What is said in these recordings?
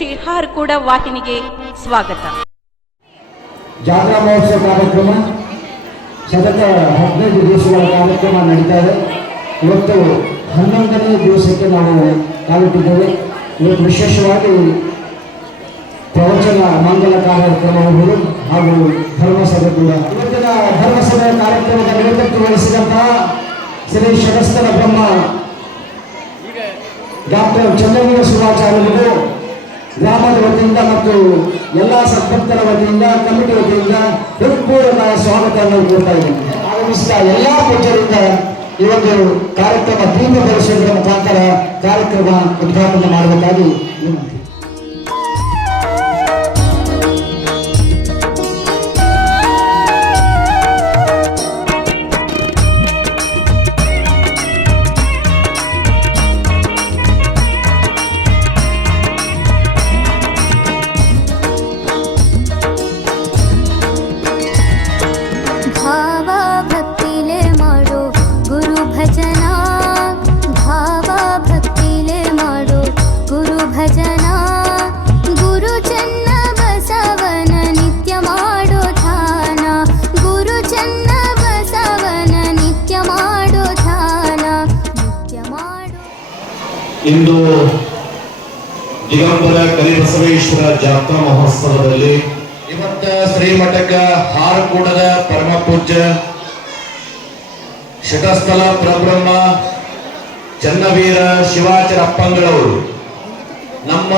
ಶ್ರೀ ಕೂಡ ವಾಹಿನಿಗೆ ಸ್ವಾಗತ. ಜಾತ್ರಾ ಮಹೋತ್ಸವ ಕಾರ್ಯಕ್ರಮ, ಸತತ ಹದಿನೈದು ದಿವಸಗಳ ಕಾರ್ಯಕ್ರಮ ನಡೀತಾ ಇದೆ. ಇವತ್ತು ಹನ್ನೊಂದನೇ ದಿವಸಕ್ಕೆ ನಾವು ಕಾಲಿಟ್ಟಿದ್ದೇವೆ. ಇವತ್ತು ವಿಶೇಷವಾಗಿ ಪ್ರವಚನ ಮಂಗಲ ಕಾರ್ಯಕ್ರಮಗಳು ಹಾಗೂ ಧರ್ಮಸಭೆ ಕೂಡ. ಇವತ್ತಿನ ಧರ್ಮಸಭೆ ಕಾರ್ಯಕ್ರಮದ ನೇತೃತ್ವ ವಹಿಸಿದಂತಹ ಶ್ರೀ ಶರಸ್ತನ ಬ್ರಹ್ಮ, ಡಾಕ್ಟರ್ ಚಂದ್ರವೀರ ಶಿವಾಚಾರ್ಯರು ಗ್ರಾಮದ ವತಿಯಿಂದ ಮತ್ತು ಎಲ್ಲ ಸದ್ಭಕ್ತರ ವತಿಯಿಂದ, ಕಮಿಟಿ ವತಿಯಿಂದ ಹೃತ್ಪೂರ್ವಕ ಸ್ವಾಗತವನ್ನು ಕೋರ್ತಾ ಇದ್ದೀನಿ. ಆಗಮಿಸಿದ ಎಲ್ಲ ಪೂಜ್ಯರಿಂದ ಈ ಒಂದು ಕಾರ್ಯಕ್ರಮ, ದೀಪ ಬೆಳೆಸುವುದರ ಮುಖಾಂತರ ಕಾರ್ಯಕ್ರಮ ಉದ್ಘಾಟನೆ ಮಾಡಬೇಕಾಗಿ ವಿನಂತಿ. ಕರಿಬಸವೇಶ್ವರ ಜಾತ್ರಾ ಮಹೋತ್ಸವದಲ್ಲಿ ಇವತ್ತ ಶ್ರೀಮಠಕ್ಕ ಹಾರಕೂಡದ ಪರಮ ಪೂಜ್ಯ ಶಟಸ್ಥಲ ಪ್ರಬ್ರಹ್ಮ, ಚನ್ನವೀರ ಶಿವಾಚರ ಅಪ್ಪಂಗಳವರು ನಮ್ಮ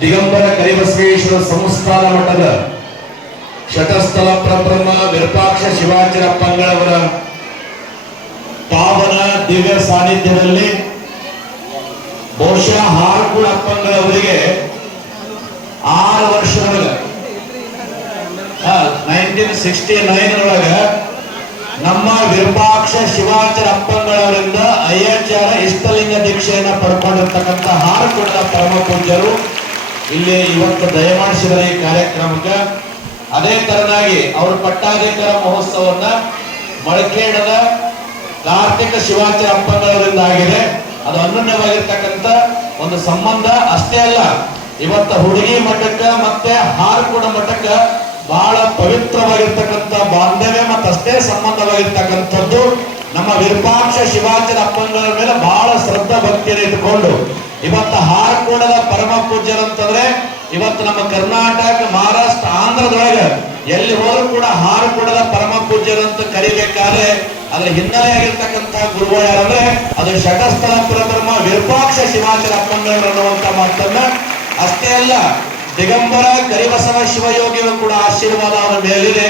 ದಿಗಂಬರ ಕರಿಬಸವೇಶ್ವರ ಸಂಸ್ಥಾನ ಮಠದ ಶಟಸ್ಥಲ ಪ್ರಬ್ರಹ್ಮ, ವಿರೂಪಾಕ್ಷ ಶಿವಾಚರ ಅಪ್ಪಂಗಳವರ ಪಾವನ ದಿವ್ಯ ಸಾನ್ನಿಧ್ಯದಲ್ಲಿ ಬಹುಶಃ ಹಾರ್ಕುಳ ಅವರಿಗೆ ಆರು ವರ್ಷದೊಳಗ ನೈನ್ಟೀನ್ ಸಿಕ್ಸ್ಟಿ ನೈನ್ ಒಳಗ ನಮ್ಮ ವಿರೂಪಾಕ್ಷ ಶಿವಾಚಾರ ಅಪ್ಪಂಗಳವರಿಂದ ಅಯ್ಯಾಚಾರ ಇಷ್ಟಲಿಂಗ ದೀಕ್ಷೆಯನ್ನು ಪಡ್ಕೊಂಡಿರ್ತಕ್ಕಂಥ ಹಾರ್ಕೂಡದ ಪರಮ ಪೂಜ್ಯರು ಇಲ್ಲಿ ಇವತ್ತು ದಯಮಾಡಿಸಿದರೆ ಈ ಕಾರ್ಯಕ್ರಮಕ್ಕೆ. ಅದೇ ತರನಾಗಿ ಅವರು ಪಟ್ಟಾಧಿಕಾರ ಮಹೋತ್ಸವನ್ನ ಮೊಳಕೇಡದ ಕಾರ್ತಿಕ ಶಿವಾಚಾರ ಅಪ್ಪಂಗಳವರಿಂದ ಆಗಿದೆ. ಅದು ಅನನ್ಯವಾಗಿರ್ತಕ್ಕಂಥ ಒಂದು ಸಂಬಂಧ ಅಷ್ಟೇ ಅಲ್ಲ. ಇವತ್ತ ಹುಡುಗಿ ಮಠಕ್ಕ ಮತ್ತೆ ಹಾರಕೂಡ ಮಠಕ್ಕ ಬಹಳ ಪವಿತ್ರವಾಗಿರ್ತಕ್ಕಂಥ ಬಾಂಧವ್ಯ ಮತ್ತಷ್ಟೇ ಸಂಬಂಧವಾಗಿರ್ತಕ್ಕಂಥದ್ದು ನಮ್ಮ ವಿರೂಪಾಕ್ಷ ಶಿವಾಚಾರ ಅಪ್ಪಂಗಳ ಮೇಲೆ ಬಹಳ ಶ್ರದ್ಧಾ ಭಕ್ತಿಯನ್ನು ಇಟ್ಕೊಂಡು ಇವತ್ತ ಹಾರಕೂಡದ ಪರಮ ಪೂಜ್ಯರಂತಂದ್ರೆ ಇವತ್ತು ನಮ್ಮ ಕರ್ನಾಟಕ, ಮಹಾರಾಷ್ಟ್ರ, ಆಂಧ್ರದೊಳಗೆ ಎಲ್ಲಿ ಹೋದ್ರು ಕೂಡ ಹಾರಕೂಡದ ಪರಮ ಪೂಜ್ಯರಂತ ಕರಿಬೇಕಾದ್ರೆ ಅದ್ರ ಹಿನ್ನೆಲೆ ಆಗಿರ್ತಕ್ಕಂತಹ ಗುರುವ ಯಾರಂದ್ರೆ ಅದು ಶಟಸ್ಥಲ ಪುರಬ್ರಹ್ಮ ವಿರೂಪಾಕ್ಷ ಶಿವಾಚಾರ ಅಪ್ಪಂಗಳು ಅನ್ನುವಂತ ಮಾತನ್ನ ಅಷ್ಟೇ ಅಲ್ಲ, ದಿಗಂಬರ ಕರಿಬಸವ ಶಿವಯೋಗಿಗಳು ಕೂಡ ಆಶೀರ್ವಾದ ಅವರ ಮೇಲಿದೆ.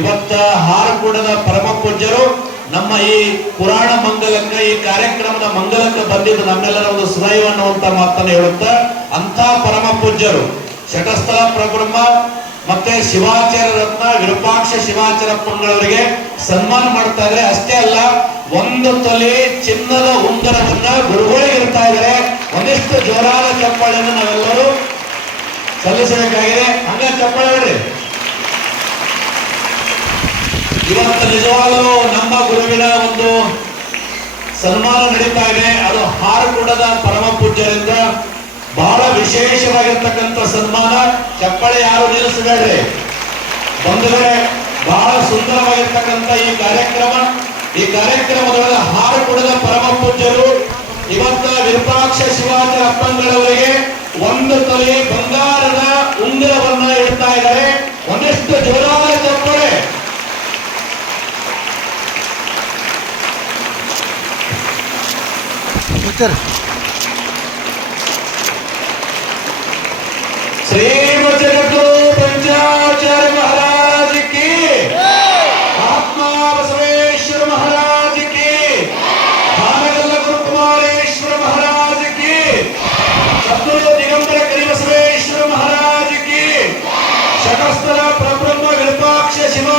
ಇವತ್ತ ಹಾರಕೂಡದ ಪರಮ ಪೂಜ್ಯರು ನಮ್ಮ ಈ ಪುರಾಣ ಮಂಗಲಕ್ಕೆ, ಈ ಕಾರ್ಯಕ್ರಮದ ಮಂಗಲಕ್ಕೆ ಬಂದಿದ್ದು ನಮ್ಮೆಲ್ಲರ ಒಂದು ಸುದೈವ ಅನ್ನುವಂತ ಮಾತನ್ನ ಹೇಳುತ್ತ ಅಂತ ಪರಮ ಪೂಜ್ಯರು ಶಟಸ್ಥಲ ಪ್ರಬ್ರಹ್ಮ ಮತ್ತೆ ಶಿವಾಚಾರ್ಯ ರತ್ನ ವಿರೂಪಾಕ್ಷ ಶಿವಾಚಾರ್ಯ ಪುಂಗಳವರಿಗೆ ಸನ್ಮಾನ ಮಾಡ್ತಾ ಇದ್ರೆ ಅಷ್ಟೇ ಅಲ್ಲ, ಒಂದು ತೊಲೆ ಚಿನ್ನದ ಉಂಗರವನ್ನ ಗುರುಗಳಿಗೆ ಇರ್ತಾ ಇದ್ದಾರೆ. ಒಂದಿಷ್ಟು ಜೋರಾದ ಚಪ್ಪಾಳೆಯನ್ನು ನಾವೆಲ್ಲರೂ ಸಲ್ಲಿಸಬೇಕಾಗಿದೆ. ಹಂಗ ಚಪ್ಪಾಳೆ ಇವತ್ತು ನಿಜವಾಗಲೂ ನಮ್ಮ ಗುರುವಿನ ಒಂದು ಸನ್ಮಾನ ನಡೀತಾ ಇದೆ. ಅದು ಹಾರಕೂಡದ ಪರಮ ಪೂಜ್ಯರಿಂದ ಬಹಳ ವಿಶೇಷವಾಗಿರ್ತಕ್ಕಂಥ ಸನ್ಮಾನ ಚಪ್ಪಳೆ ಯಾರು ನಿಲ್ಲಿಸಬೇಡ್ರಿ? ಬಂಧುಗಳೇ ಬಹಳ ಸುಂದರವಾಗಿರ್ತಕ್ಕಂಥ ಈ ಕಾರ್ಯಕ್ರಮ, ಈ ಕಾರ್ಯಕ್ರಮದೊಳಗೆ ಹಾರಕೂಡದ ಪರಮ ಪೂಜ್ಯರು ಇವತ್ತ ವಿರೂಪಾಕ್ಷ ಶಿವಾಚಾರ್ಯ ಅಪ್ಪಂಗಳವರಿಗೆ ಒಂದು ತಲೆ ಬಂಗಾರದ ಉಂಗುರವನ್ನ ಇಡ್ತಾ ಇದ್ದಾರೆ. ಒಂದಿಷ್ಟು ಜೋರಾದ ಚಪ್ಪಾಳೆ. శ్రీమ జగద్గురు పంచాచార్య మహారాజ్కి మహాత్మా బసవేశ్వర మహారాజ్కి భానగల్ల గురు కుమారేశ్వర మహారాజ్కి సద్గురు దిగంబర కరి బసవేశ్వర ప్రబ్రహ్మ విరూపాక్ష శివ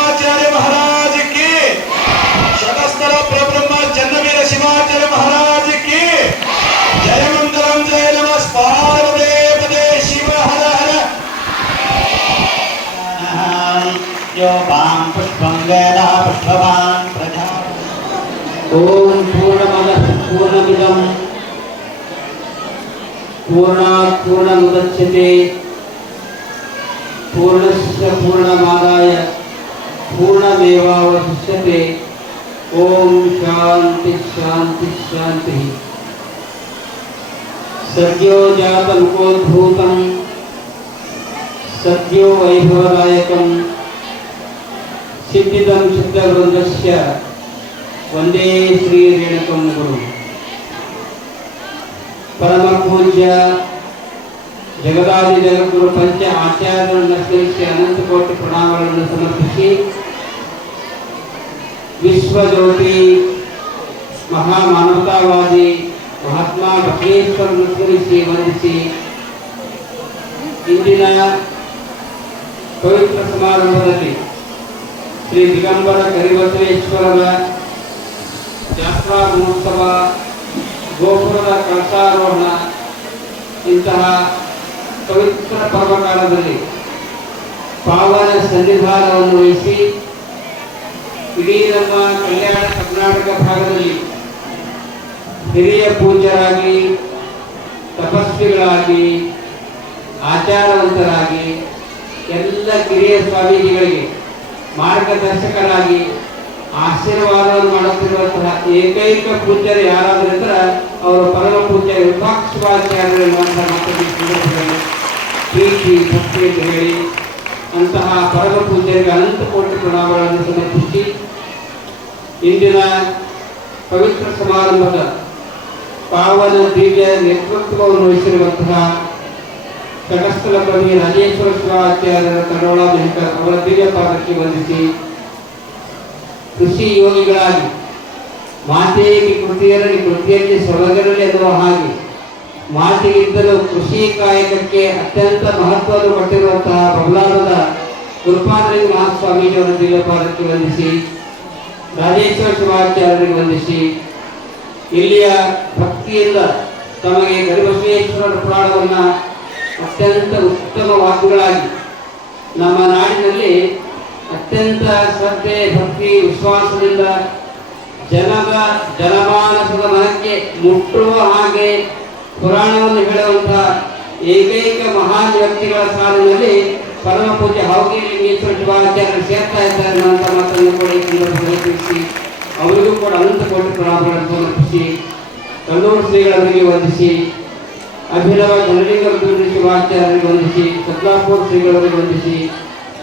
ओम पूर्णमद, पूर्णमिदं। पूर्णात् पूर्णमुदच्यते पूर्णस्य पूर्णमादाय पूर्णमेवावशिष्यते। ओम शांति शांति शांति। सद्यो जातमुखोद्भूतं सद्यो वैभवदायकं सिद्धिदं सिद्धवृन्दस्य వందే శ్రీ రేణుకం గురు పరమ పూజ్య జగదాది జగద్గురు పంచ ఆచార్యులను నమస్కరించి అనంతకోటి ప్రణామాలను సమర్పించి విశ్వజ్యోతి మహామానవతావాది మహాత్మా బహేశ్వరు నమస్కరించి వందించి ಇಂದಿನ పవిత్ర ಸಮಾರಂಭದಲ್ಲಿ శ్రీ దిగంబర ಕರಿಬಸವೇಶ್ವರರ ಜಾತ್ರಾ ಮಹೋತ್ಸವ ಗೋಪುರದ ಕಳಸಾರೋಹಣ, ಇಂತಹ ಪವಿತ್ರ ಪರ್ವಕಾಲದಲ್ಲಿ ಪಾವನ ಸನ್ನಿಧಾನವನ್ನು ವಹಿಸಿ ಇಡೀ ನಮ್ಮ ಕಲ್ಯಾಣ ಕರ್ನಾಟಕ ಭಾಗದಲ್ಲಿ ಹಿರಿಯ ಪೂಜ್ಯರಾಗಿ, ತಪಸ್ವಿಗಳಾಗಿ, ಆಚಾರವಂತರಾಗಿ, ಎಲ್ಲ ಕಿರಿಯ ಸ್ವಾಮೀಜಿಗಳಿಗೆ ಮಾರ್ಗದರ್ಶಕರಾಗಿ ಆಶೀರ್ವಾದವನ್ನು ಮಾಡುತ್ತಿರುವಂತಹ ಏಕೈಕ ಪೂಜ್ಯರು ಯಾರಾದರೂ ಇದ್ರೆ ಅವರು ಪರಮ ಪೂಜ್ಯ ವಿಪಾಕ್ಷವಾಚಾರ್ಯರು ಎನ್ನುವಂತಹ ಸಂದರ್ಭದಲ್ಲಿ ಪ್ರೀತಿ, ಭಕ್ತಿ ಅಂತ ಹೇಳಿ ಅಂತಹ ಪರಮ ಪೂಜ್ಯರಿಗೆ ಅನಂತ ಕೋಟಿ ಪ್ರಣಾಮಗಳನ್ನು ಸಮರ್ಪಿಸಿ ಇಂದಿನ ಪವಿತ್ರ ಸಮಾರಂಭದ ಪಾವನ ದಿವ್ಯ ನೇತೃತ್ವವನ್ನು ವಹಿಸಿರುವಂತಹ ತಟಸ್ಥಲ ಪ್ರಭಿ ರಾಜೇಶ್ವರ ಶಿವಾಚಾರ್ಯರ ಕಡೋಳ ಅವರ ದಿವ್ಯ ಪಾದಕ್ಕೆ ವಂದಿಸಿ ಕೃಷಿ ಯೋಗಿಗಳಾಗಿ ಮಾತೆಗೆ ಕೃತಿಯರಲ್ಲಿ ಕೃತಿಯಲ್ಲಿ ಸೊರಗರಲ್ಲಿ ಅದರ ಹಾಗೆ ಮಾತೆಗಿದ್ದಲು ಕೃಷಿ ಕಾಯಕಕ್ಕೆ ಅತ್ಯಂತ ಮಹತ್ವವನ್ನು ಕೊಟ್ಟಿರುವಂತಹ ಬಬಲಾದದ ಗುರುಪಾದ್ರಿ ಮಹಾಸ್ವಾಮೀಜಿಯವರ ದಿವ್ಯ ಪಾದಕ್ಕೆ ವಂದಿಸಿ, ರಾಜೇಶ್ವರ ಶಿವಾಚಾರ್ಯರಿಗೆ ವಂದಿಸಿ, ಇಲ್ಲಿಯ ಭಕ್ತಿಯಿಂದ ತಮಗೆ ಗರಿಬಸವೇಶ್ವರರ ಪುರಾಣವನ್ನು ಅತ್ಯಂತ ಉತ್ತಮ ವಾಕ್ಯಗಳಾಗಿ ನಮ್ಮ ನಾಡಿನಲ್ಲಿ ಅತ್ಯಂತ ಶ್ರದ್ಧೆ, ಭಕ್ತಿ, ವಿಶ್ವಾಸದಿಂದ ಜನದ ಜನಮಾನಸದ ಮನಕ್ಕೆ ಮುಟ್ಟುವ ಹಾಗೆ ಪುರಾಣವನ್ನು ಹೇಳುವಂತಹ ಏಕೈಕ ಮಹಾನ್ ವ್ಯಕ್ತಿಗಳ ಸಾಲಿನಲ್ಲಿ ಪರಮ ಪೂಜೆ ಹಾವಗಿ ಲಿಂಗೇಶ್ವರ ಶಿವಾಚಾರ್ಯರು ಸೇರ್ತಾ ಇದ್ದಾರೆ ಅಂತ ಮಾತನ್ನು ಕೂಡ ಈ ಸಂದರ್ಭದಲ್ಲಿ ತಿಳಿಸಿ, ಅವರಿಗೂ ಕೂಡ ಅನಂತ ಕೋಟಿ ಪ್ರಣಾಮಗಳನ್ನು ಸಮರ್ಪಿಸಿ ಕಲ್ಲೂರು ಶ್ರೀಗಳವರಿಗೆ ವಂದಿಸಿ, ಅಭಿನವ ಜನರಿಗೆ ಶಿವಾಚಾರ್ಯರಿಗೆ ವಂದಿಸಿ ಸದ್ಲಾಪುರ ಶ್ರೀಗಳವರಿಗೆ ವಂದಿಸಿ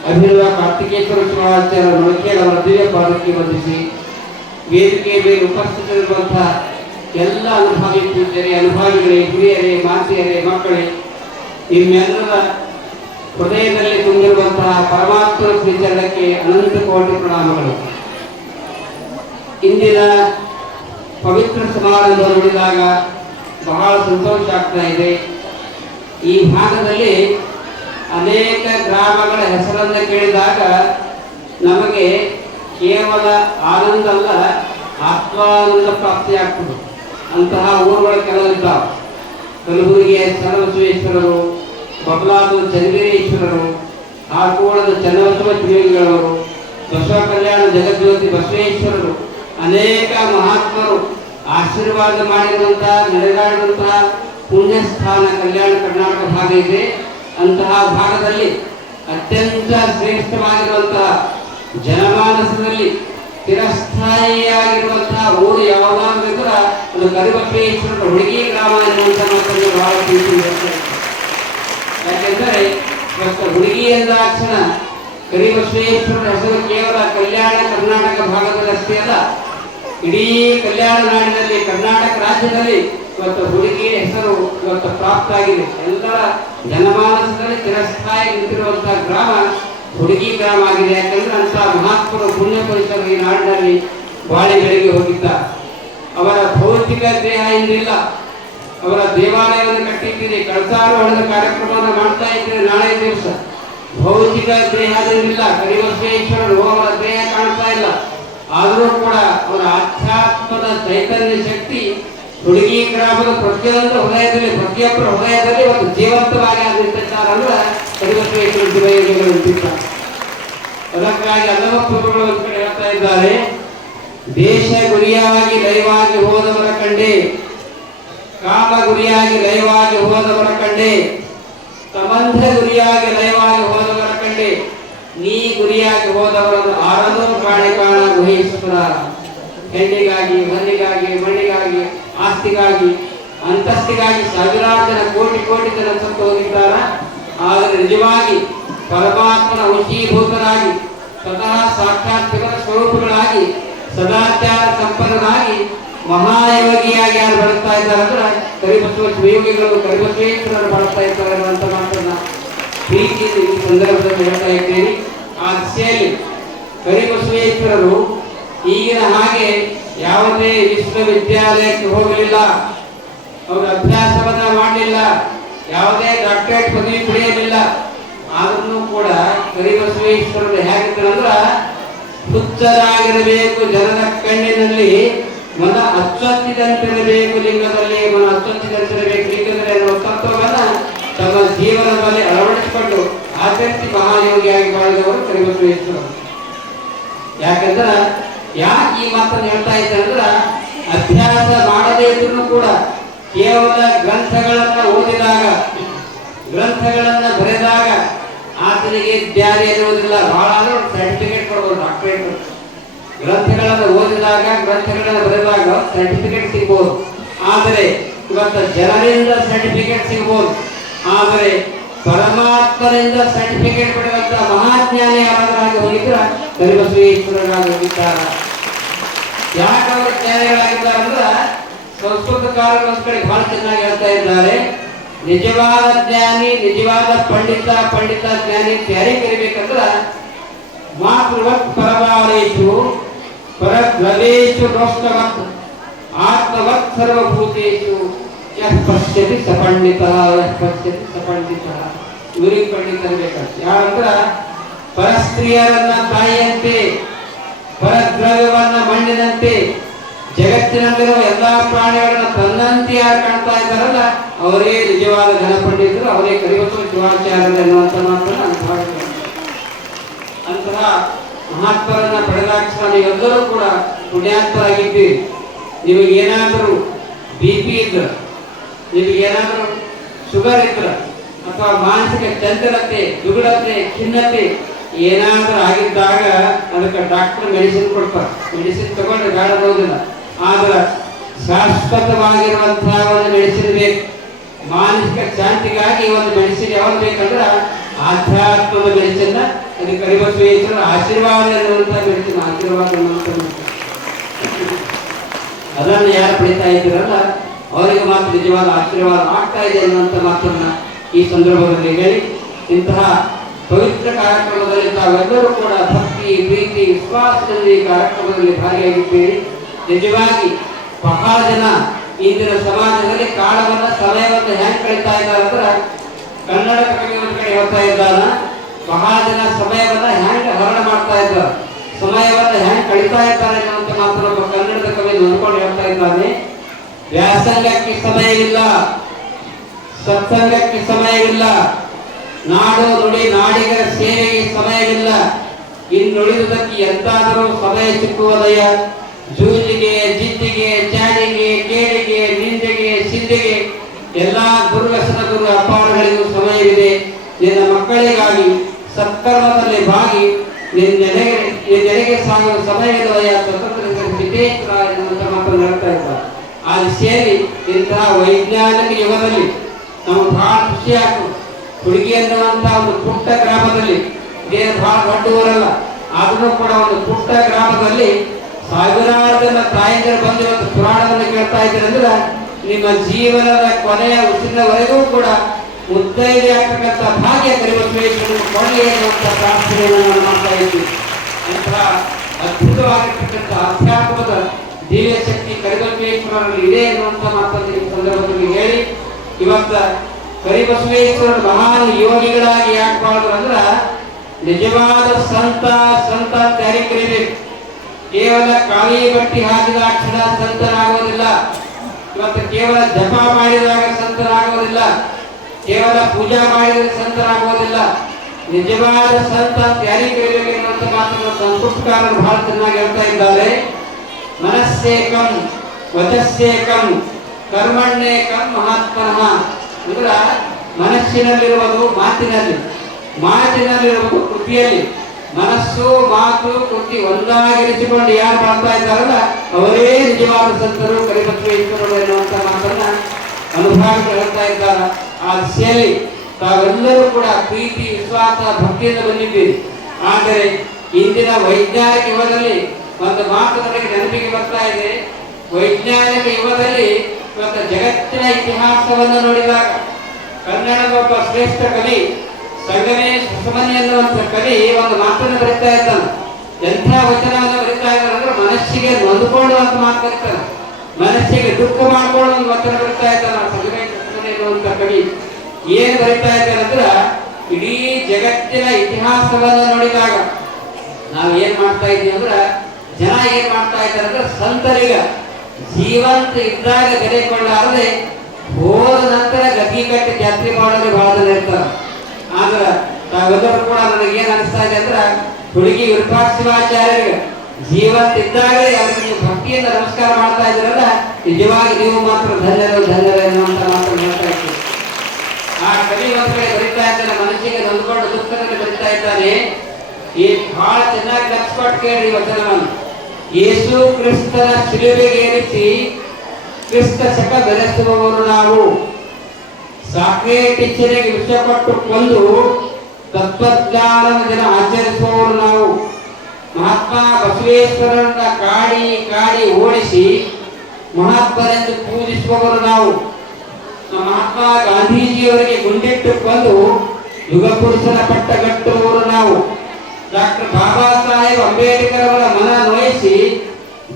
ಅಭಿನವ ಕಾರ್ತಿಕೇಶ್ವರ ಮೊಳಕೇರ್ ಅವರ ದಿವ್ಯ ಪಾದಕ್ಕೆ ವಂದಿಸಿ ವೇದಿಕೆ ಮೇಲೆ ಉಪಸ್ಥಿತರಿರುವಂತಹ ಎಲ್ಲ ಅನುಭವಿ ಪೂಜ್ಯರೇ, ಅನುಭವಿಗಳೇ, ಹಿರಿಯರೇ, ಮಾತೆಯರೇ, ಮಕ್ಕಳೇ, ನಿಮ್ಮೆಲ್ಲರ ಹೃದಯದಲ್ಲಿ ತುಂಬಿರುವಂತಹ ಪರಮಾತ್ಮ ಶ್ರೀಚರಣಕ್ಕೆ ಅನಂತ ಕೋಟಿ ಪ್ರಣಾಮಗಳು. ಇಂದಿನ ಪವಿತ್ರ ಸಮಾರಂಭ ನೋಡಿದಾಗ ಬಹಳ ಸಂತೋಷ ಆಗ್ತಾ ಇದೆ. ಈ ಭಾಗದಲ್ಲಿ ಅನೇಕ ಗ್ರಾಮಗಳ ಹೆಸರನ್ನು ಕೇಳಿದಾಗ ನಮಗೆ ಕೇವಲ ಆನಂದ ಅಲ್ಲ ಆತ್ಮಾನಂದ ಪ್ರಾಪ್ತಿಯಾಗ್ತದೆ ಅಂತಹ ಊರುಗಳು ಕೆಲವಿದ್ದಾವೆ ಕಲಬುರಗಿಯ ಚನ್ನಬಸವೇಶ್ವರರು, ಬಬಲಾದ ಚನ್ನವೀರೇಶ್ವರರು ಆಕೋಳದ ಚನ್ನಬಸವ ತ್ರಿಯೋಗಿಗಳವರು ಬಸವ ಕಲ್ಯಾಣ ಜಗಜ್ಯೋತಿ ಬಸವೇಶ್ವರರು, ಅನೇಕ ಮಹಾತ್ಮರು ಆಶೀರ್ವಾದ ಮಾಡಿರುವಂತಹ ನಡೆದಾಡುವಂತಹ ಪುಣ್ಯಸ್ಥಾನ ಕಲ್ಯಾಣ ಕರ್ನಾಟಕ ಭಾಗ ಇದೆ. ಅಂತಹ ಭಾಗದಲ್ಲಿ ಅತ್ಯಂತ ಶ್ರೇಷ್ಠವಾಗಿರುವಂತಹ ಜನಮಾನಸದಲ್ಲಿ ಸ್ಥಿರಸ್ಥಾಯಿಯಾಗಿರುವಂತಹ ಊರು ಯಾವುದಾದ್ರೂ ಕೂಡ ಒಂದು ಕರಿಬಸವೇಶ್ವರ ಹುಡುಗಿ ಗ್ರಾಮ ಎನ್ನುವಂಥ ಮಾತನ್ನು ಬಹಳ. ಯಾಕೆಂದರೆ ಇವತ್ತು ಹುಡುಗಿ ಎಂದಾಕ್ಷಣ ಕರಿಬಸವೇಶ್ವರರ ಹೆಸರು ಕೇವಲ ಕಲ್ಯಾಣ ಕರ್ನಾಟಕ ಭಾಗದಲ್ಲಿ ಅಷ್ಟೇ ಅಲ್ಲ ಇಡೀ ಕಲ್ಯಾಣ ನಾಡಿನಲ್ಲಿ, ಕರ್ನಾಟಕ ರಾಜ್ಯದಲ್ಲಿ ಇವತ್ತು ಹುಡುಗಿಯ ಹೆಸರು ಇವತ್ತು ಪ್ರಾಪ್ತ ಆಗಿದೆ ಎಲ್ಲರ ಜನಮಾನಸದಲ್ಲಿ ಚಿರಸ್ಥಾಯಿ ನಿಂತಿರುವಂತಹ ಗ್ರಾಮ ಹುಡುಗಿ ಗ್ರಾಮ ಆಗಿದೆ. ಯಾಕಂದ್ರೆ ಅಂತ ಮಹಾತ್ಮರು ಪುಣ್ಯ ಪರಿಸರ ಈ ನಾಡಿನಲ್ಲಿ ಬಾಳಿ ಬೆಳಗ್ಗೆ ಹೋಗಿದ್ದ ಅವರ ಭೌತಿಕ ದೇಹ ಇಂದಿಲ್ಲ ಅವರ ದೇವಾಲಯವನ್ನು ಕಟ್ಟಿದ್ದೀರಿ ಕಳಸಾರೋಹಣದ ಕಾರ್ಯಕ್ರಮವನ್ನು ಮಾಡ್ತಾ ಇದ್ರೆ ನಾಳೆ ದಿವಸ. ಭೌತಿಕ ದೇಹದಿಂದಿಲ್ಲ ಕರಿಬಸವೇಶ್ವರರು ಅವರ ದೇಹ ಕಾಣ್ತಾ ಇಲ್ಲ. ಆದರೂ ಕೂಡ ಅವರ ಆಧ್ಯಾತ್ಮದ ಚೈತನ್ಯ ಶಕ್ತಿ ಹುಡುಗಿ ಗ್ರಾಮದ ಪ್ರತಿಯೊಂದು ಹೃದಯದಲ್ಲಿ, ಪ್ರತಿಯೊಬ್ಬರ ಹೃದಯದಲ್ಲಿ ಒಂದು ಜೀವಂತವಾಗಿ ಕರಿಬಸವೇಶ್ವರ ಶಿವಯೋಗಿಗಳು ಅದಕ್ಕಾಗಿ ಪ್ರಭುಗಳು ಒಂದು ಹೇಳ್ತಾ ಇದ್ದಾರೆ, ದೇಶ ಗುರಿಯಾಗಿ ಲೈವಾಗಿ ಹೋದವರ ಕಂಡೆ, ಕಾಮ ಗುರಿಯಾಗಿ ಲಯವಾಗಿ ಹೋದವರ ಕಂಡೆ, ಸಂಬಂಧ ಗುರಿಯಾಗಿ ಲಯವಾಗಿ ನೀ ಗುರಿಯಾಗಿ ಹೋದವರನ್ನು ಆರನೂ ಕಾಣೆ ಗುಹಿಸುತ್ತ ಹೆಣ್ಣಿಗಾಗಿ ಮಣ್ಣಿಗಾಗಿ ಮಣ್ಣಿಗಾಗಿ ಆಸ್ತಿಗಾಗಿ, ಅಂತಸ್ತಿಗಾಗಿ ಸಾವಿರಾರು ಜನ, ಕೋಟಿ ಕೋಟಿ ಜನ ಸತ್ತು ಹೋಗಿದ್ದಾರ. ಆದರೆ ನಿಜವಾಗಿ ಪರಮಾತ್ಮನ ವಶೀಭೂತರಾಗಿ, ಸ್ವತಃ ಸಾಕ್ಷಾತ್ ಸ್ವರೂಪಗಳಾಗಿ, ಸದಾಚಾರ ಸಂಪನ್ನರಾಗಿ, ಮಹಾಯೋಗಿಯಾಗಿ ಯಾರು ಬರುತ್ತಾ ಇದ್ದಾರೆ ಅಂದ್ರೆ ಕರಿಬಸವ ಶಿವಯೋಗಿಗಳು, ಕರಿಬಸವೇಶ್ವರರು ಬಳಸ್ತಾ ಇದ್ದಾರೆ ಅಂತ ಮಾತನ್ನ ಪ್ರೀತಿಯಲ್ಲಿ ಈ ಸಂದರ್ಭದಲ್ಲಿ ಹೇಳ್ತಾ ಇದ್ದೇನೆ. ಆ ಕರಿಬಸವೇಶ್ವರರು ಈಗಿನ ಹಾಗೆ ಯಾವುದೇ ವಿಶ್ವವಿದ್ಯಾಲಯಕ್ಕೆ ಹೋಗಲಿಲ್ಲ. ಅವರು ಅಭ್ಯಾಸವನ್ನ ಮಾಡಲಿಲ್ಲ. ಯಾವುದೇ ಡಾಕ್ಟರೇಟ್ ಪದವಿ ಪಡೆಯಲಿಲ್ಲ. ಆದ್ರೂ ಕೂಡ ಕರಿಬಸವೇಶ್ವರರು ಹೇಗಿದ್ರಂದ್ರ ಹುಚ್ಚರಾಗಿರಬೇಕು, ಜನರ ಕಣ್ಣಿನಲ್ಲಿ ಮನ ಅಚ್ಚೊತ್ತಿದಂತಿರಬೇಕು, ಲಿಂಗದಲ್ಲಿ ಮನ ಅಚ್ಚೊತ್ತಿದಂತಿರಬೇಕು. ಲಿಂಗದಲ್ಲಿ ಅನ್ನುವ ತತ್ವವನ್ನ ತಮ್ಮ ಜೀವನದಲ್ಲಿ ಅಳವಡಿಸಿಕೊಂಡು ಆಸಕ್ತಿ ಮಹಾಯೋಗಿಯಾಗಿ ಬಾಳಿದವರು ಕರಿಬಸವೇಶ್ವರರು ಯಾಕಂದ್ರ, ಯಾಕೆ ಈ ಮಾತನ್ನು ಹೇಳ್ತಾ ಇದ್ದಾರೆ ಅಂದ್ರ, ಅಭ್ಯಾಸ ಮಾಡದೇ ಇದ್ರೂ ಕೂಡ ಕೇವಲ ಗ್ರಂಥಗಳನ್ನ ಓದಿದಾಗ, ಗ್ರಂಥಗಳನ್ನ ಬರೆದಾಗ ಆತನಿಗೆ ಜ್ಞಾನ ಇರುವುದಿಲ್ಲ. ಬಹಳ ಸರ್ಟಿಫಿಕೇಟ್ ಕೊಡ್ಬೋದು ಡಾಕ್ಟರೇಟ್ ಗ್ರಂಥಗಳನ್ನು ಓದಿದಾಗ, ಗ್ರಂಥಗಳನ್ನು ಬರೆದಾಗ ಸರ್ಟಿಫಿಕೇಟ್ ಸಿಗ್ಬೋದು. ಆದರೆ, ಇವತ್ತು ಜನರಿಂದ ಸರ್ಟಿಫಿಕೇಟ್ ಸಿಗ್ಬೋದು. ಆದರೆ ಪರಮಾತ್ಮರಿಂದ ಸರ್ಟಿಫಿಕೇಟ್ ಪಡೆದಂತಹ ಮಹಾಜ್ಞಾನಿ ಯಾರಾದ್ರಾಗಿ ಹೋಗಿದ್ರ ಕರಿಬಸವೇಶ್ವರರಾಗಿ ಹೋಗಿದ್ದಾರ ಯಾಕೆ ಅವರು ಜ್ಞಾನಿಗಳಾಗಿದ್ದಾರೆ ಅಂದ್ರ ಒಂದ್ ಕಡೆ ಬಹಳ ಚೆನ್ನಾಗಿ ಹೇಳ್ತಾ ಇದ್ದಾರೆ. ನಿಜವಾದ ಜ್ಞಾನಿ, ನಿಜವಾದ ಪಂಡಿತ ಪಂಡಿತ ಜ್ಞಾನಿ ಯಾರೇ ಕರಿಬೇಕಂದ್ರ ಮಾತೃವತ್ ಪರಮಾಲೇಶು ಪರದ್ರವೇಶು ರೋಷ್ಟವತ್ ಆತ್ಮವತ್ ಸರ್ವಭೂತೇಶು. ಯಃ ಪಶ್ಯತಿ ಸಪಂಡಿತ ಯಃ ಪಶ್ಯತಿ ಸಪಂಡಿತ. ಇವರಿಗೆ ಪಂಡಿತರಬೇಕಾಗ್ತದೆ ಯಾರಂದ್ರ? ಪರಸ್ತ್ರೀಯರನ್ನ ತಾಯಿಯಂತೆ, ಪರದ್ರವ್ಯವನ್ನ ಮಣ್ಣಿನಂತೆ, ಜಗತ್ತಿನಲ್ಲಿರುವ ಎಲ್ಲಾ ಪ್ರಾಣಿಗಳನ್ನ ತನ್ನಂತೆ ಯಾರು ಕಾಣ್ತಾ ಇದ್ದಾರಲ್ಲ, ಅವರೇ ನಿಜವಾದ ಘನಪಂಡಿತರು, ಅವರೇ ಕರಿವತ್ತು ಶಿವಾಚಾರ್ಯರು ಎನ್ನುವಂತ ಭಾವಿಸ್ತೇನೆ. ಅಂತಹ ಮಹಾತ್ಮರನ್ನ ಪಡೆದಾಕ್ಷಣ ನೀವೆಲ್ಲರೂ ಕೂಡ ಪುಣ್ಯಾತ್ಮರಾಗಿದ್ದೀರಿ. ನಿಮಗೇನಾದರೂ ಬಿ ಪಿ ಇದ್ರ ನಿಮಗೆ ಏನಾದರೂ ಶುಗರ್ ಇದ್ರ ಅಥವಾ ಮಾನಸಿಕ ಚಂಚಲತೆ ದುಗುಡತೆ ಖಿನ್ನತೆ ಏನಾದರೂ ಆಗಿದ್ದಾಗ ಅದಕ್ಕೆ ಡಾಕ್ಟರ್ ಮೆಡಿಸಿನ್ ಕೊಡ್ತಾರೆ. ಮೆಡಿಸಿನ್ ತಗೊಂಡ್ರೆ ಬೇಡ ಅನ್ನೋದಿಲ್ಲ. ಆದ್ರೆ ಶಾಶ್ವತವಾಗಿರುವಂತಹ ಒಂದು ಮೆಡಿಸಿನ್ ಬೇಕು. ಮಾನಸಿಕ ಶಾಂತಿಗಾಗಿ ಒಂದು ಮೆಡಿಸಿನ್ ಯಾವ್ದು ಬೇಕಂದ್ರೆ ಆಧ್ಯಾತ್ಮದ ಮೆಡಿಸಿನ್ ಅದು ಕರಿಬಸವೇಶ್ವರ ಆಶೀರ್ವಾದ ಎನ್ನುವಂತ ಮೆಡಿಸಿನ್ ಆಶೀರ್ವಾದ. ಅದನ್ನು ಯಾರು ಪಡಿತಾ ಇದ್ದೀರಲ್ಲ ಅವರಿಗೆ ಮಾತ್ರ ನಿಜವಾದ ಆಶೀರ್ವಾದ ಆಗ್ತಾ ಇದೆ ಅನ್ನುವಂಥ ಮಾತನ್ನ ಈ ಸಂದರ್ಭದಲ್ಲಿ ಹೇಳಿ. ಇಂತಹ ಪವಿತ್ರ ಕಾರ್ಯಕ್ರಮದಲ್ಲಿ ತಾವೆಲ್ಲರೂ ಕೂಡ ಭಕ್ತಿ, ಪ್ರೀತಿ, ವಿಶ್ವಾಸದಲ್ಲಿ ಕಾರ್ಯಕ್ರಮದಲ್ಲಿ ಭಾಗಿಯಾಗಿದ್ದೀರಿ. ನಿಜವಾಗಿ ಬಹಳ ಜನ ಇಂದಿನ ಸಮಾಜದಲ್ಲಿ ಕಾಲವನ್ನ, ಸಮಯವನ್ನು ಹೆಂಗ್ ಕಳೀತಾ ಇದ್ದಾರೆ ಅಂದ್ರೆ ಕನ್ನಡ ಕವಿ ಒಂದು ಕಡೆ ಹೇಳ್ತಾ ಇದ್ದಾರ ಬಹಳ ಜನ ಸಮಯವನ್ನ ಹೆಂಗ್ ಹರಣ ಮಾಡ್ತಾ ಇದ್ದಾರೆ. ಸಮಯವನ್ನ ಹೆಂಗ್ ಕಳೀತಾ ಇದ್ದಾರೆ ಅನ್ನುವಂಥ ಮಾತನ್ನ ಒಬ್ಬ ಕನ್ನಡದ ಕವಿ ನೋಡ್ಕೊಂಡು ಹೇಳ್ತಾ ಇದ್ದಾನೆ. ವ್ಯಾಸಂಗಕ್ಕೆ ಸಮಯವಿಲ್ಲ ಸತ್ಸಂಗಕ್ಕೆ ಸಮಯವಿಲ್ಲ ನಾಡು ನುಡಿ ನಾಡಿಗರ ಸೇವೆಗೆ ಸಮಯವಿಲ್ಲ ಇನ್ನುಳಿದುದಕ್ಕೆ ಎಂತಾದರೂ ಸಮಯ ಸಿಕ್ಕುವುದಯ್ಯ ಜೂಜಿಗೆ, ಜಿದ್ದಿಗೆ ಚಾಡಿಗೆ ಕೇಳಿಗೆ, ನಿಂದೆಗೆ, ಸಿದ್ದಿಗೆ, ಎಲ್ಲಾ ದುರ್ವ್ಯಸನ ಗುರು ಅಪಾರಗಳಿಗೂ ಸಮಯವಿದೆ. ನಿನ್ನ ಮಕ್ಕಳಿಗಾಗಿ ಸತ್ಕರ್ಮದಲ್ಲಿ ಭಾಗಿ ನಿನ್ನೆಡೆಗೆ ನಿನ್ನೆಡೆಗೆ ಸಾಗುವ ಸಮಯವಿಲ್ಲದಯ್ಯ ಸ್ವತಂತ್ರ ಸಿದ್ದೇಶ್ವರ ಎನ್ನುವಂತ ಮಾತನ್ನು ಹೇಳ್ತಾ ಇದ್ದಾರೆ. ಆ ಸೇರಿ ಇಂತಹ ವೈಜ್ಞಾನಿಕ ಯುಗದಲ್ಲಿ ನಾವು ಬಹಳ ಖುಷಿ ಆಯ್ತು ಹುಡುಗಿ ಅನ್ನುವಂತಹ ಒಂದು ಪುಟ್ಟ ಗ್ರಾಮದಲ್ಲಿ ಏನು ಬಹಳ ದೊಡ್ಡ ಊರಲ್ಲ, ಆದ್ರೂ ಕೂಡ ಒಂದು ಪುಟ್ಟ ಗ್ರಾಮದಲ್ಲಿ ಸಾವಿರಾರು ಜನ ತಾಯಂದಿರು ಬಂದು ಒಂದು ಪುರಾಣವನ್ನು ಕೇಳ್ತಾ ಇದ್ದೀರಿ ಅಂದ್ರೆ ನಿಮ್ಮ ಜೀವನದ ಕೊನೆಯ ಉಸಿರಿನವರೆಗೂ ಕೂಡ ಮುತ್ತೈದೆ ಆಗ್ತಕ್ಕಂಥ ಭಾಗ್ಯ ಕರಿಬಸವೇಶ್ವರನು ಕೊಡಲಿ ಅನ್ನುವಂಥ ಪ್ರಾರ್ಥನೆಯನ್ನು ನಾನು ಮಾಡ್ತಾ ಇದ್ದೀವಿ ಅಂತಹ ಅದ್ಭುತವಾಗಿರ್ತಕ್ಕಂಥ ಅಧ್ಯಾತ್ಮದ ದಿವ್ಯ ಶಕ್ತಿ ಕರಿಬಸವೇಶ್ವರರಲ್ಲಿ ಇದೆ ಎನ್ನುವಂತ ಮಾತನ್ನು ಈ ಸಂದರ್ಭದಲ್ಲಿ ಹೇಳಿ, ಇವತ್ತ ಕರಿಬಸವೇಶ್ವರರು ಮಹಾನ್ ಯೋಗಿಗಳಾಗಿ ಯಾಕೆ ಮಾಡಿದ್ರು ಅಂದ್ರ, ನಿಜವಾದ ಸಂತ ಸಂತ ಯಾರಿಗೆ ಕೇವಲ ಕಾಳಿ ಬಟ್ಟಿ ಹಾಕಿದ ಕ್ಷಣ ಸಂತರಾಗೋದಿಲ್ಲ ಇವತ್ತು ಕೇವಲ ಜಪ ಮಾಡಿದಾಗ ಸಂತರಾಗೋದಿಲ್ಲ ಕೇವಲ ಪೂಜಾ ಮಾಡಿದರೆ ಸಂತರಾಗೋದಿಲ್ಲ ನಿಜವಾದ ಸಂತ ತ್ಯಾರಿ ಕರಿಬೇಕು ಎನ್ನುವಂತ ಮಾತನ್ನು ಸಂಸ್ಕೃತಕಾರರು ಬಹಳ ಚೆನ್ನಾಗಿ ಹೇಳ್ತಾ ಇದ್ದಾರೆ. ಮನಸ್ಸೇಕಂ, ವಚಸ್ಸೇಕಂ ಕರ್ಮಣ್ಣೆ ಕರ್ಮ ಮಹಾತ್ಮನಃ. ಅಂದ್ರೆ ಮನಸ್ಸಿನಲ್ಲಿರುವುದು ಮಾತಿನಲ್ಲಿ, ಮಾತಿನಲ್ಲಿರುವುದು ಕೃತಿಯಲ್ಲಿ. ಮನಸ್ಸು, ಮಾತು, ಕೃತಿ ಒಂದಾಗಿರಿಸಿಕೊಂಡು ಯಾರು ಮಾಡ್ತಾ ಇದ್ದಾರಲ್ಲ, ಅವರೇ ನಿಜವಾದ ಸಂತರು ಕರಿಬಸವೇಶ್ವರರು ಎನ್ನುವಂತ ಮಾತನ್ನ ಅನುಭಾವಿಗಳು ಹೇಳ್ತಾ ಇದ್ದಾರೆ. ಆ ದಿಸೆಯಲ್ಲಿ ತಾವೆಲ್ಲರೂ ಕೂಡ ಪ್ರೀತಿ, ವಿಶ್ವಾಸ, ಭಕ್ತಿಯಿಂದ ಬಂದಿದ್ದೀರಿ. ಆದರೆ ಇಂದಿನ ವೈಜ್ಞಾನಿಕ ಯುಗದಲ್ಲಿ ಒಂದು ಮಾತು ನನಗೆ ನೆನಪಿಗೆ ಬರ್ತಾ ಇದೆ. ವೈಜ್ಞಾನಿಕ ಯುಗದಲ್ಲಿ ಮತ್ತು ಜಗತ್ತಿನ ಇತಿಹಾಸವನ್ನು ನೋಡಿದಾಗ ಕನ್ನಡದ ಒಬ್ಬ ಶ್ರೇಷ್ಠ ಕವಿ, ಸಂಗಮೇ ಸುಮನಿ ಎನ್ನುವಂಥ ಕವಿ ಒಂದು ಮಾತನ್ನು ಬರೀತಾ ಇದ್ದಾನೆ. ಎಂಥ ವಚನವನ್ನು ಬರೀತಾ ಇದ್ದಾನೆ ಮನಸ್ಸಿಗೆ ನೊಂದುಕೊಳ್ಳುವಂತ ಮಾತು ಬರೀತಾನೆ. ಮನಸ್ಸಿಗೆ ದುಃಖ ಮಾಡ್ಕೊಳ್ಳೋ ಒಂದು ವಚನ ಬರೀತಾ ಇದ್ದಾನೆ ಸಂಗಮೇ ಸುಮನಿ ಎನ್ನುವಂಥ ಕವಿ. ಏನ್ ಬರೀತಾ ಇದ್ದಾನೆ ಅಂದ್ರೆ ಇಡೀ ಜಗತ್ತಿನ ಇತಿಹಾಸವನ್ನು ನೋಡಿದಾಗ ನಾವು ಏನ್ ಮಾಡ್ತಾ ಇದ್ದೀವಿ ಅಂದ್ರೆ ಜನ ಏನ್ ಮಾಡ್ತಾ ಇದ್ದಾರೆ ಸಂತರಿಗ ಜೀವಂತ ಇದ್ದಾಗ ಬೆಲೆ ಕೊಳ್ಳಾರದೆ ಹೋದ ನಂತರ ಗತಿ ಕಟ್ಟಿ ಜಾತ್ರೆ ಮಾಡೋದು ಬಹಳ ಜನ ಇರ್ತಾರೆ. ಆದ್ರ ತಾವೆಲ್ಲರೂ ಕೂಡ ನನಗೆ ಏನ್ ಅನಿಸ್ತಾ ಇದೆ ಅಂದ್ರ ಹುಡುಗಿ ವಿರೂಪಾಕ್ಷಿವಾಚಾರ್ಯರಿಗೆ ಜೀವಂತ ಇದ್ದಾಗಲೇ ಅವರಿಗೆ ನೀವು ಭಕ್ತಿಯಿಂದ ನಮಸ್ಕಾರ ಮಾಡ್ತಾ ಇದ್ರಲ್ಲ ನಿಜವಾಗಿ ನೀವು ಮಾತ್ರ ಧನ್ಯರು ಧನ್ಯರು ಎನ್ನುವಂತ ಮಾತ್ರ ಹೇಳ್ತಾ ಇದ್ದೀವಿ. ಆ ಕವಿ ಮಾತ್ರ ಬರಿತಾ ಇದ್ದಾರೆ, ಮನಸ್ಸಿಗೆ ನೊಂದ್ಕೊಂಡು ದುಃಖದಲ್ಲಿ ಬರಿತಾ ಇದ್ದಾನೆ ಈ ಬಹಳ ಚೆನ್ನಾಗಿ ಲಕ್ಷ ಕೇಳಿ ಕೇಳಿ ವಚನವನ್ನು. ಯೇಸು ಕ್ರಿಸ್ತನ ಶಿಲುಬೆಗೇರಿಸಿ ಕ್ರಿಸ್ತ ಶಕ ಬೆಳೆಸುವವರು ನಾವು ಸಾಕ್ರೇಟಿಸರಿಗೆ ವಿಷ ಕೊಟ್ಟು ಕೊಂದು ತತ್ವಜ್ಞಾನದ ದಿನ ಆಚರಿಸುವವರು ನಾವು ಮಹಾತ್ಮ ಬಸವೇಶ್ವರರನ್ನ ಕಾಡಿ ಕಾಡಿ ಓಡಿಸಿ ಮಹಾತ್ಮರೆಂದು ಪೂಜಿಸುವವರು ನಾವು ನಮ್ಮ ಮಹಾತ್ಮ ಗಾಂಧೀಜಿಯವರಿಗೆ ಗುಂಡಿಟ್ಟು ಕೊಂದು ಯುಗ ಪುರುಷನ ಪಟ್ಟಗಟ್ಟುವವರು ನಾವು ಡಾಕ್ಟರ್ ಬಾಬಾ ಸಾಹೇಬ್ ಅಂಬೇಡ್ಕರ್ ಅವರ ಮನ ನೋಯಿಸಿ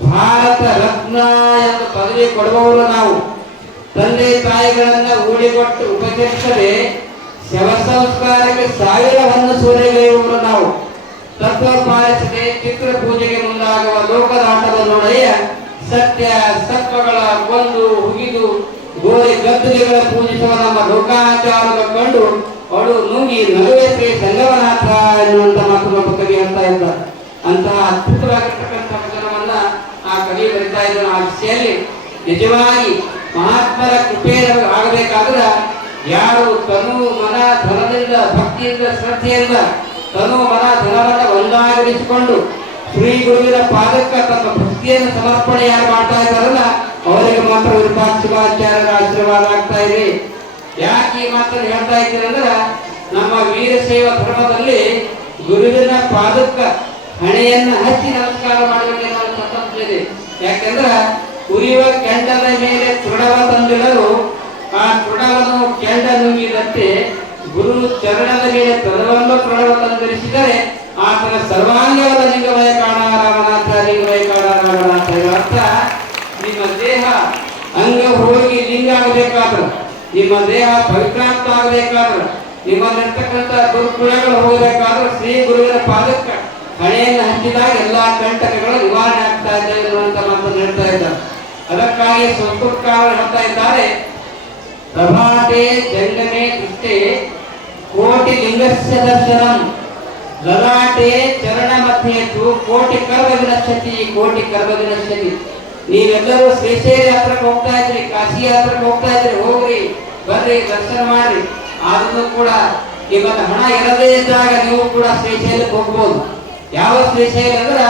ಭಾರತ ರತ್ನ ಎಂಬ ಪದವಿ ಕೊಡುವವರು ನಾವು. ತಂದೆ ತಾಯಿಗಳನ್ನ ಊಡಿಗೊಟ್ಟು ಉಪಚರಿಸದೆ ಶವ ಸಂಸ್ಕಾರಕ್ಕೆ ಸಾವಿರ ಹಣ್ಣು ನಾವು. ತತ್ವ ಪಾಲಿಸದೆ ಚಿತ್ರ ಪೂಜೆಗೆ ಮುಂದಾಗುವ ಲೋಕದಾಟದ ನೋಡೆಯ ಸತ್ಯ ಸತ್ವಗಳ ಕೊಂದು ಹುಗಿದು ಗೋರಿ ಗದ್ದುಗಳ ಪೂಜಿಸುವ ನಮ್ಮ ಲೋಕಾಚಾರದ ಕಂಡು ಅವಳು ನುಂಗಿ ನಗುವೆ ಶ್ರೀ ಸಂಗಮನಾಥ ಎನ್ನುವಂತ ಮಾತನ್ನು ಕವಿ ಹೇಳ್ತಾ ಇದ್ದ. ಅಂತಹ ಅದ್ಭುತವಾಗಿರ್ತಕ್ಕಂಥ ವಚನವನ್ನ ಆ ಕವಿ ಬರಿತಾ ಇದ್ದಾನೆ ಆ ವಿಷಯದಲ್ಲಿ ನಿಜವಾಗಿ ಮಹಾತ್ಮರ ಕೃಪೆ ಆಗಬೇಕಾದ್ರೆ ಯಾರು ತನು ಮನ ಧನದಿಂದ, ಭಕ್ತಿಯಿಂದ, ಶ್ರದ್ಧೆಯಿಂದ ತನು ಮನ ಧನವನ್ನ ಒಂದಾಗಿರಿಸಿಕೊಂಡು ಶ್ರೀ ಗುರುವಿನ ಪಾದಕ್ಕೆ ತಮ್ಮ ಭಕ್ತಿಯನ್ನು ಸಮರ್ಪಣೆ ಯಾರು ಮಾಡ್ತಾ ಇದ್ದಾರಲ್ಲ, ಅವರಿಗೆ ಮಾತ್ರ ವಿರೂಪಾಕ್ಷಿವಾಚಾರ್ಯರ ಆಶೀರ್ವಾದ ಆಗ್ತಾ ಇದೆ. ಯಾಕೆ ಈ ಮಾತನ್ನು ಹೇಳ್ತಾ ಇದ್ದೀನಿ ಅಂದ್ರೆ ನಮ್ಮ ವೀರಶೈವ ಧರ್ಮದಲ್ಲಿ ಗುರುವಿನ ಪಾದಕ್ಕ ಹಣೆಯನ್ನ ಹಚ್ಚಿ ನಮಸ್ಕಾರ ಇದೆ. ಯಾಕಂದ್ರ ಉರಿಯುವ ಕೆಂಡದ ಮೇಲೆ ತೃಣವ ತಂದಿಡಲು ಆ ತೃಣವನ್ನು ಕೆಂಡ ನುಂಗಿದಂತೆ ಗುರು ಚರಣದ ಮೇಲೆ ತೃಣವನ್ನು ತೃಣವ ತಂದಿರಿಸಿದರೆ ಆತನ ಸರ್ವಾಂಗವಾದ ಲಿಂಗಮಯ ಕಾಣ ರಾಮನಾಥ ಲಿಂಗಮಯ ಕಾಣ ರಾಮನಾಥ ಇದರ ಅರ್ಥ ನಿಮ್ಮ ದೇಹ ಅಂಗ ಹೋಗಿ ಲಿಂಗ ಆಗಬೇಕಾದ್ರೆ ನಿಮ್ಮ ದೇಹ ಪವಿತ್ರಾಂತ ಆಗಬೇಕಾದ್ರೆ ನಿಮ್ಮಲ್ಲಿರ್ತಕ್ಕಂಥ ದುರ್ಗುಣಗಳು ಹೋಗಬೇಕಾದ್ರೆ ಶ್ರೀ ಗುರುವಿನ ಪಾದಕ್ಕೆ ಹಣೆಯನ್ನು ಹಚ್ಚಿದಾಗ ಎಲ್ಲಾ ಕಂಟಕಗಳು ನಿವಾರಣೆ ಆಗ್ತಾ ಇದೆ ಎನ್ನುವಂತ ಮಾತನ್ನು ಹೇಳ್ತಾ ಇದ್ದಾರೆ ಅದಕ್ಕಾಗಿ ಸಂಸ್ಕೃತಕಾರರು ಹೇಳ್ತಾ ಇದ್ದಾರೆ, ಪ್ರಭಾತೆ ಜಂಗಮೆ ದೃಷ್ಟೆ ಕೋಟಿ ಲಿಂಗಸ್ಯ ದರ್ಶನಂ, ಲಲಾಟೆ ಚರಣ ಮಧ್ಯೆತು ಕೋಟಿ ಕರ್ಮ ವಿನಶ್ಯತಿ, ಕೋಟಿ ಕರ್ಮ ವಿನಶ್ಯತಿ. ನೀವೆಲ್ಲರೂ ಶ್ರೀಶೈಲ ಯಾತ್ರಕ್ಕೆ ಹೋಗ್ತಾ ಇದ್ರಿ, ಕಾಶಿ ಯಾತ್ರಕ್ಕೆ ಹೋಗ್ತಾ ಇದ್ರಿ, ಹೋಗ್ರಿ. ಬರ್ರಿ ದರ್ಶನ ಮಾಡಿ ಆದ್ರೂ ಕೂಡ ಇವತ್ತು ಹಣ ಇರದೇ ಇದ್ದಾಗ ನೀವು ಕೂಡ ಶ್ರೀಶೈಲಕ್ಕೆ ಹೋಗ್ಬೋದು. ಯಾವ ಶ್ರೀಶೈಲ ಅಂದ್ರೆ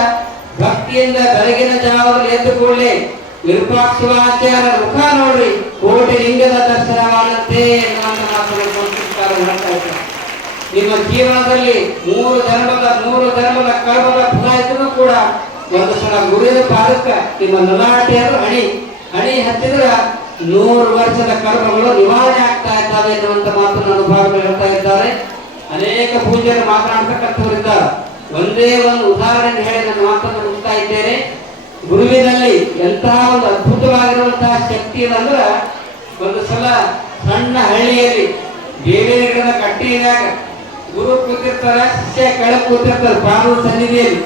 ಭಕ್ತಿಯಿಂದ ಬೆಳಗಿನ ಜಾವದಲ್ಲಿ ಎದ್ದು ಕೂಡಲೇ ವಿರೂಪಾಕ್ಷಿವಾಚಾರ್ಯ ಮುಖ ನೋಡ್ರಿ, ಕೋಟಿ ಲಿಂಗದ ದರ್ಶನವಾಗುತ್ತೆ ಎನ್ನುವಂತ ನಿಮ್ಮ ಜೀವನದಲ್ಲಿ ಮೂರು ಜನ್ಮದ ಮೂರು ಜನ್ಮದ ಕರ್ಮದ ಫಲ ಕೂಡ ಒಂದು ಸಲ ಗುರಿಯ ಪಾದಕ್ಕ ನಿಮ್ಮ ನಲಾಟೆಯನ್ನು ಹಣಿ ಹಣಿ ಹಚ್ಚಿದ್ರ ನೂರು ವರ್ಷದ ಕರ್ಮಗಳು ನಿವಾರಣೆ ಆಗ್ತಾ ಇದ್ದಾವೆ ಎನ್ನುವಂತ ಮಾತನ್ನು ಅನುಭವಗಳು ಹೇಳ್ತಾ ಇದ್ದಾರೆ. ಅನೇಕ ಪೂಜೆಯರು ಮಾತನಾಡ್ತಕ್ಕಂಥವರಿದ್ದಾರೆ ಒಂದೇ ಒಂದು ಉದಾಹರಣೆ ಹೇಳಿ ನನ್ನ ಮಾತನ್ನು ಮುಗಿಸ್ತಾ ಇದ್ದೇನೆ. ಗುರುವಿನಲ್ಲಿ ಎಂತಹ ಒಂದು ಅದ್ಭುತವಾಗಿರುವಂತಹ ಶಕ್ತಿ ಏನಂದ್ರೆ, ಒಂದು ಸಲ ಸಣ್ಣ ಹಳ್ಳಿಯಲ್ಲಿ ಬೇರೆ ಗಿಡದ ಕಟ್ಟಿದಾಗ ಗುರು ಕೂತಿರ್ತಾರ, ಶಿಷ್ಯ ಕೆಳ ಕೂತಿರ್ತಾರೆ ಪಾರು ಸನ್ನಿಧಿಯಲ್ಲಿ.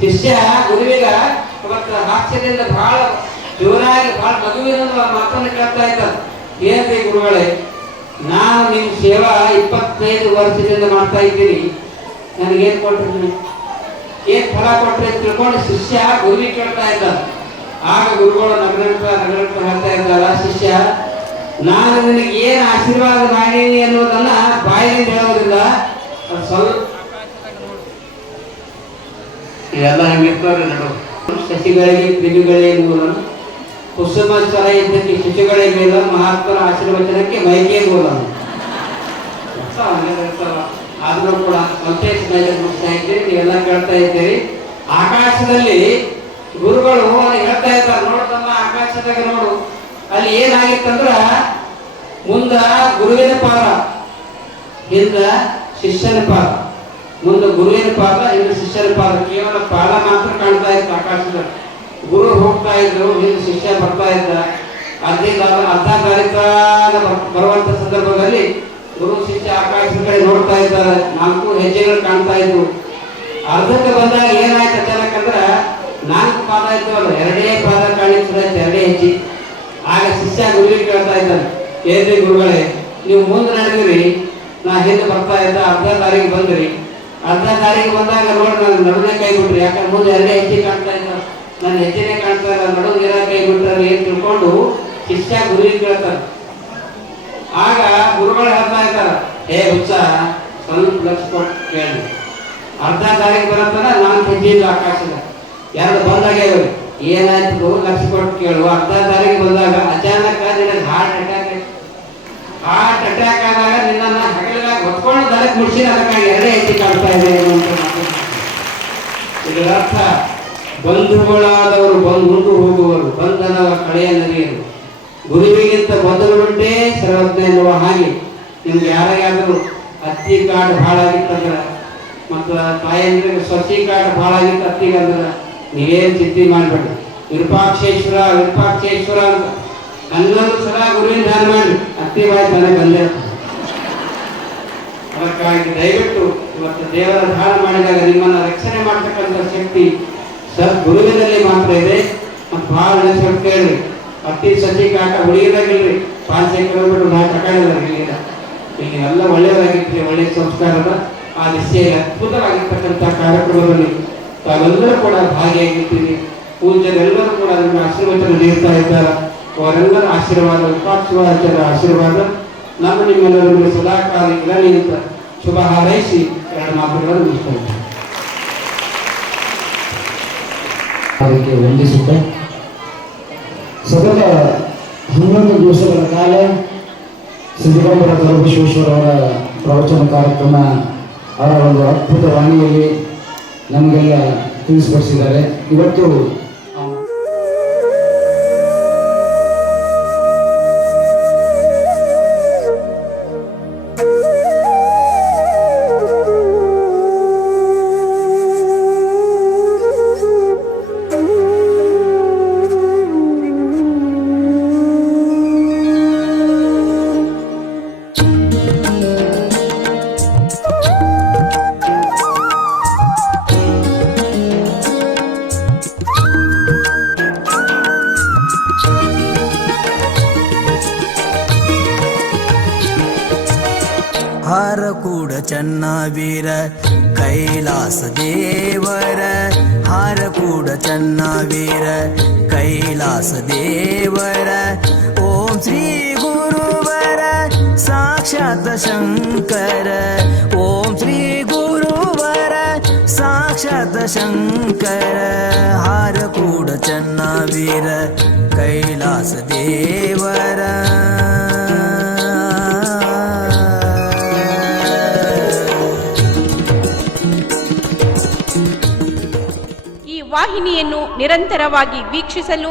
ಶಿಷ್ಯ ಗುರುವಿಗ ಅವತ್ತು ಹಾಸ್ಯದಿಂದ ಬಹಳ ಜೋರಾಗಿ ಬಹಳ ಮಗುವಿನ ಮಾತನ್ನು ಕೇಳ್ತಾ ಇದ್ದ. ಏನ್ರಿ ಗುರುಗಳೇ ನಾನು ನಿಮ್ಮ ಸೇವಾ ಇಪ್ಪತ್ತೈದು ವರ್ಷದಿಂದ ಮಾಡ್ತಾ ಇದ್ದೀನಿ. ನನಗೇನು ಕೊಟ್ರಿ ಏನ್ ಫಲ ಕೊಟ್ರಿ ತಿಳ್ಕೊಂಡು ಶಿಷ್ಯ ಗುರುವಿಗೆ ಕೇಳ್ತಾ ಇದ್ದ. ಆಗ ಗುರುಗಳು ನಗರ ನಗರಕ್ಕ ಹೇಳ್ತಾ ಇದ್ದಾರ ಶಿಷ್ಯ ನಾನು ನಿನಗೆ ಏನು ಆಶೀರ್ವಾದ ಮಾಡೀನಿ ಅನ್ನೋದನ್ನ ಬಾಯಿಂದ ಹೇಳೋದಿಲ್ಲ ಸ್ವಲ್ಪ ಇದೆಲ್ಲ ಹಂಗಿರ್ತಾರೆ ನಡು. ಸಸಿಗಳಿಗೆ ಮೂಲ ಕುಸುಮ ಸ್ವರ ಇದ್ದಕ್ಕೆ ಶಿಶುಗಳೇ ಮೇಲ ಮಹಾತ್ಮರ ಆಶೀರ್ವಚನಕ್ಕೆ ಮೈಕೆ ಮೂಲ ಆದರೂ ಕೂಡ ಮೇಲೆ ಮುಗಿಸ್ತಾ ಇದ್ದೀರಿ ನೀವೆಲ್ಲ ಕೇಳ್ತಾ ಇದ್ದೀರಿ. ಆಕಾಶದಲ್ಲಿ ಗುರುಗಳು ಹೇಳ್ತಾ ಇದ್ದಾರೆ. ನೋಡ್ತಾನ ಆಕಾಶದಾಗ ನೋಡು. ಅಲ್ಲಿ ಏನಾಗಿತ್ತಂದ್ರ ಮುಂದ ಗುರುವಿನ ಪಾದ, ಹಿಂದ ಶಿಷ್ಯನ ಪಾದ. ಮುಂದೆ ಗುರುವಿನ ಪಾದ, ಹಿಂದೆ ಶಿಷ್ಯನ ಪಾದ. ಕೇವಲ ಪಾದ ಮಾತ್ರ ಕಾಣ್ತಾ ಇತ್ತು ಆಕಾಶದಲ್ಲಿ. ಗುರು ಹೋಗ್ತಾ ಇದ್ರು, ನೀನು ಶಿಷ್ಯ ಬರ್ತಾ ಇದ್ದ. ಅರ್ಧ ಅರ್ಧ ದಾರಿತಾನ ಬರುವಂತ ಸಂದರ್ಭದಲ್ಲಿ ಗುರು ಶಿಷ್ಯ ಆಕಾಶದ ಕಡೆ ನೋಡ್ತಾ ಇದ್ದಾರೆ. ನಾಲ್ಕು ಹೆಜ್ಜೆಗಳು ಕಾಣ್ತಾ ಇದ್ವು. ಅರ್ಧಕ್ಕೆ ಬಂದಾಗ ಏನಾಯ್ತು ಅಚಾನಕ್ ಅಂದ್ರ ನಾಲ್ಕು ಪಾದ ಇದ್ದವಲ್ಲ ಎರಡೇ ಪಾದ ಕಾಣಿಸ್ತದೆ ಎರಡೇ ಹೆಜ್ಜೆ. ಆಗ ಶಿಷ್ಯ ಗುರುವಿಗೆ ಕೇಳ್ತಾ ಇದ್ದಾನೆ ಏನ್ರಿ ಗುರುಗಳೇ, ನೀವು ಮುಂದೆ ನಡೆದ್ರಿ. ನಾ ಹಿಂದೆ ಬರ್ತಾ ಇದ್ದ. ಅರ್ಧ ದಾರಿಗೆ ಬಂದ್ರಿ. ಅರ್ಧ ದಾರಿಗೆ ಬಂದಾಗ ನೋಡಿ ನಾನು ನಡುವೆ ಕೈ ಬಿಟ್ರಿ. ಯಾಕಂದ್ರೆ ಮುಂದೆ ಎರಡೇ ಹೆಜ್ಜೆ ಕಾಣ್ತಾ ಇದ್ದ ನನ್ನ ಹೆಜ್ಜೆನೆ ಕಾಣ್ತಾ ಇಲ್ಲ ನಡುವೆ ನೀರ ಕೈ ಬಿಟ್ರೆ ಏನ್ ತಿಳ್ಕೊಂಡು ಶಿಷ್ಯ ಗುರುವಿಗೆ ಕೇಳ್ತಾರೆ. ಆಗ ಗುರುಗಳು ಹೇಳ್ತಾ ಇದ್ದಾರ ಹೇ ಉತ್ಸಾಹ ಸ್ವಲ್ಪ ಲಕ್ಷ ಕೊಟ್ಟು ಕೇಳಿ. ಅರ್ಧ ದಾರಿಗೆ ಬರತ್ತನ ನಾನು ಇಲ್ಲ ಆಕಾಶದ. ಎರಡು ಬಂದಾಗ್ಯಾವ ಏನಾಯ್ತು ಲಕ್ಷ ಕೊಟ್ಟು ಕೇಳು ಅರ್ಧ ದಾರಿಗೆ ಬಂದಾಗ ಅಚಾನಕ್ ನಿನಗೆ ಹಾರ್ಟ್ ಅಟ್ಯಾಕ್ ಹಾರ್ಟ್ ಅಟ್ಯಾಕ್ ಆದಾಗ ನಿನ್ನ ಹಗಲಾಗ ಹೊತ್ಕೊಂಡು ದರಕ್ಕೆ ಮುಡ್ಸಿದ ಅದಕ್ಕಾಗಿ ಎರಡೇ ಹೆಜ್ಜೆ ಕಾಣ್ತಾ ಇದೆ ಇದರ ಅರ್ಥ ಬಂಧುಗಳಾದವರು ಬಂದು ಮುಂದೆ ಹೋಗುವರು. ಬಂಧನವ ಕಳೆಯ ನರಿಯರು ಗುರುವಿಗಿಂತ ಮೊದಲುಂಟೇ ಸರ್ವಜ್ಞ ಎನ್ನುವ ಹಾಗೆ. ನಿಮ್ಗೆ ಯಾರಿಗಾದರೂ ಹತ್ತಿ ಕಾಡು ಹಾಳಾಗಿತ್ತಂದ್ರ ಮತ್ತು ತಾಯಂದ್ರಿಗೆ ಸಸಿ ಕಾಡು ಹಾಳಾಗಿತ್ತು ಅತ್ತಿಗೆ ಅಂದ್ರೆ ನೀವೇನು ಚಿಂತೆ ಮಾಡಬೇಡಿ. ವಿರೂಪಾಕ್ಷೇಶ್ವರ ವಿರೂಪಾಕ್ಷೇಶ್ವರ ಅಂತ. ಹನ್ನೊಂದು ಸಲ ಗುರುವಿನ ಧ್ಯಾನ ಮಾಡಿ. ಅತ್ತಿ ಬಾಯಿ ತನಗೆ ಬಂದೆ. ಅದಕ್ಕಾಗಿ ದಯವಿಟ್ಟು ಇವತ್ತು ದೇವರ ಧ್ಯಾನ ಮಾಡಿದಾಗ ನಿಮ್ಮನ್ನ ರಕ್ಷಣೆ ಮಾಡ್ತಕ್ಕಂಥ ಶಕ್ತಿ ಸರ್, ಗುರುವಿನಲ್ಲಿ ಮಾತ್ರ ಇದೆ. ಮತ್ತು ಭಾಳ ನೆನಸ್ಕೊಂಡು ಕೇಳ್ರಿ. ಅತಿ ಸಸಿ ಕಾಟ ಹುಡುಗಿದಾಗಿಲ್ರಿ ಪಾಂಚೆ ಕಿಲೋಮೀಟರ್ ನಾ ಇಲ್ಲಿಂದ. ಇಲ್ಲಿ ಎಲ್ಲ ಒಳ್ಳೆಯದಾಗಿತ್ತು ಒಳ್ಳೆಯ ಸಂಸ್ಕಾರದ ಆ ದಿಸೆಯಲ್ಲಿ ಅದ್ಭುತವಾಗಿರ್ತಕ್ಕಂಥ ಕಾರ್ಯಕ್ರಮದಲ್ಲಿ ತಾವೆಲ್ಲರೂ ಕೂಡ ಭಾಗಿಯಾಗಿರ್ತೀರಿ ಪೂಜ್ಯರೆಲ್ಲರೂ ಕೂಡ ನಿಮ್ಮ ಆಶೀರ್ವಚನ ನೀಡ್ತಾ ಇದ್ದಾರೆ. ಅವರೆಲ್ಲರ ಆಶೀರ್ವಾದ ಉಪಾಕ್ಷವಾಚಾರ್ಯ ಆಶೀರ್ವಾದ ನಮ್ಮ ನಿಮ್ಮೆಲ್ಲರಿಗೂ ಸದಾಕಾಲ ಇರಲಿ ಅಂತ ಶುಭ ಹಾರೈಸಿ ಎರಡು ಮಾತುಗಳನ್ನು ಮುಗಿಸ್ತಾ ಅದಕ್ಕೆ ವಂದಿಸುತ್ತೆ. ಸತತ ಹನ್ನೊಂದು ದಿವಸಗಳ ಕಾಲ ಸಿದ್ದಗಂಗರ ಗರ್ಭೇಶ್ವರ ಅವರ ಪ್ರವಚನ ಕಾರ್ಯಕ್ರಮ ಅವರ ಒಂದು ಅದ್ಭುತ ವಾಣಿಯಲ್ಲಿ ನಮಗೆಲ್ಲ ತಿಳಿಸ್ಪಡಿಸಿದ್ದಾರೆ ಇವತ್ತು ಕೈಲಾಸ ದೇವರ, ಓಂ ಶ್ರೀ ಗುರುವರ, ಸಾಕ್ಷಾತ್ ಶಂಕರ. ಓಂ ಶ್ರೀ ಗುರುವರ, ಸಾಕ್ಷಾತ್ ಶಂಕರ. ಹಾರ ಕೂಡ ಚೆನ್ನ ವೀರ ಕೈಲಾಸ ದೇವರ. ವಾಹಿನಿಯನ್ನು ನಿರಂತರವಾಗಿ ವೀಕ್ಷಿಸಲು